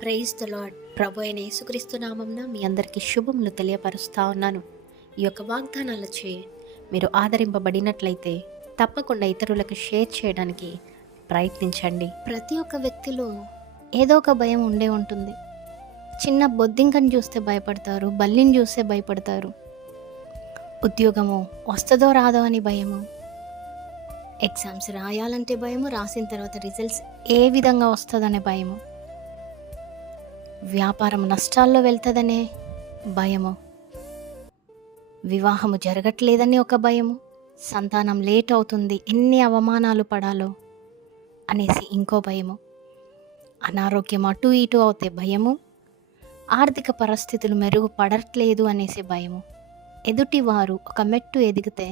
Praise the lord. ప్రభు అయిన యేసుక్రీస్తు నామంన మీ అందరికీ శుభములు తెలియపరుస్తా ఉన్నాను. ఈ యొక్క వాగ్దానాలచే మీరు ఆదరింపబడినట్లయితే తప్పకుండా ఇతరులకు షేర్ చేయడానికి ప్రయత్నించండి. ప్రతి ఒక్క వ్యక్తిలో ఏదో ఒక భయం ఉండే ఉంటుంది. చిన్న బొద్దింకని చూస్తే భయపడతారు, బల్లిని చూస్తే భయపడతారు, ఉద్యోగము వస్తుందో రాదో అని భయము, ఎగ్జామ్స్ రాయాలంటే భయము, రాసిన తర్వాత రిజల్ట్స్ ఏ విధంగా వస్తుందనే భయము, వ్యాపారం నష్టాల్లో వెళ్తుందనే భయము, వివాహము జరగట్లేదని ఒక భయము, సంతానం లేట్ అవుతుంది, ఎన్ని అవమానాలు పడాలో అనేసి ఇంకో భయము, అనారోగ్యం అటు ఇటు అవుతే భయము, ఆర్థిక పరిస్థితులు మెరుగుపడట్లేదు అనేసి భయము, ఎదుటివారు ఒక మెట్టు ఎదిగితే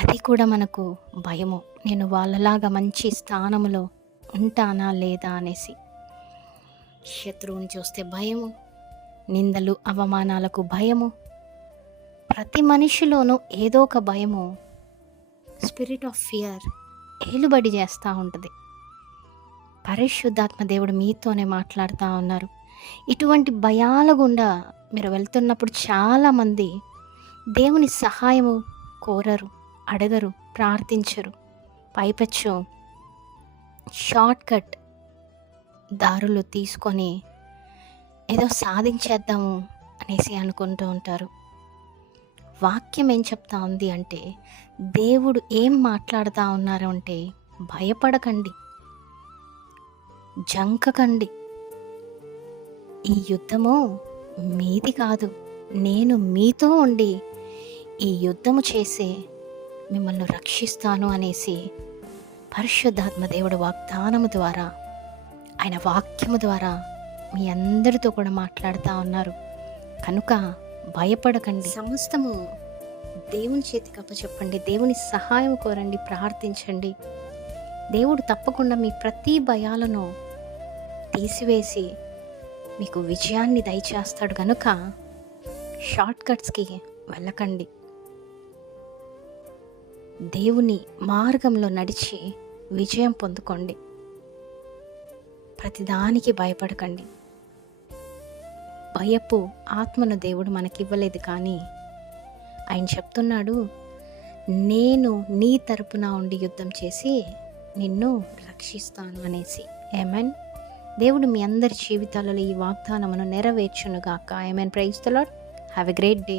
అది కూడా మనకు భయము, నేను వాళ్ళలాగా మంచి స్థానములో ఉంటానా లేదా అనేసి, శత్రువుని చూస్తే భయము, నిందలు అవమానాలకు భయము. ప్రతి మనిషిలోనూ ఏదో ఒక భయము, స్పిరిట్ ఆఫ్ ఫియర్ ఏలుబడి చేస్తూ ఉంటుంది. పరిశుద్ధాత్మ దేవుడు మీతోనే మాట్లాడుతూ ఉన్నారు. ఇటువంటి భయాల గుండా మీరు వెళ్తున్నప్పుడు చాలామంది దేవుని సహాయము కోరరు, అడగరు, ప్రార్థించరు. పైపెచ్చు షార్ట్ కట్ దారులు తీసుకొని ఏదో సాధించేద్దాము అనేసి అనుకుంటూ ఉంటారు. వాక్యం ఏం చెప్తా ఉంది అంటే, దేవుడు ఏం మాట్లాడుతూ ఉన్నారు అంటే, భయపడకండి, జంకకండి, ఈ యుద్ధము మీది కాదు, నేను మీతో ఉండి ఈ యుద్ధము చేసి మిమ్మల్ని రక్షిస్తాను అనేసి పరిశుద్ధాత్మ దేవుడు వాగ్దానము ద్వారా, ఆయన వాక్యము ద్వారా మీ అందరితో కూడా మాట్లాడుతూ ఉన్నారు. కనుక భయపడకండి, సమస్తము దేవుని చేతికి అప్పచెప్పండి, దేవుని సహాయం కోరండి, ప్రార్థించండి. దేవుడు తప్పకుండా మీ ప్రతి భయాలను తీసివేసి మీకు విజయాన్ని దయచేస్తాడు. కనుక షార్ట్ కట్స్కి వెళ్ళకండి, దేవుని మార్గంలో నడిచి విజయం పొందుకోండి. ప్రతిదానికి భయపడకండి. భయపు ఆత్మను దేవుడు మనకివ్వలేదు, కానీ ఆయన చెప్తున్నాడు, నేను నీ తరపున ఉండి యుద్ధం చేసి నిన్ను రక్షిస్తాను అనేసి. ఆమేన్. దేవుడు మీ అందరి జీవితాలలో ఈ వాగ్దానమును నెరవేర్చునుగాక. ఆమేన్. Praise the Lord. Have a great day.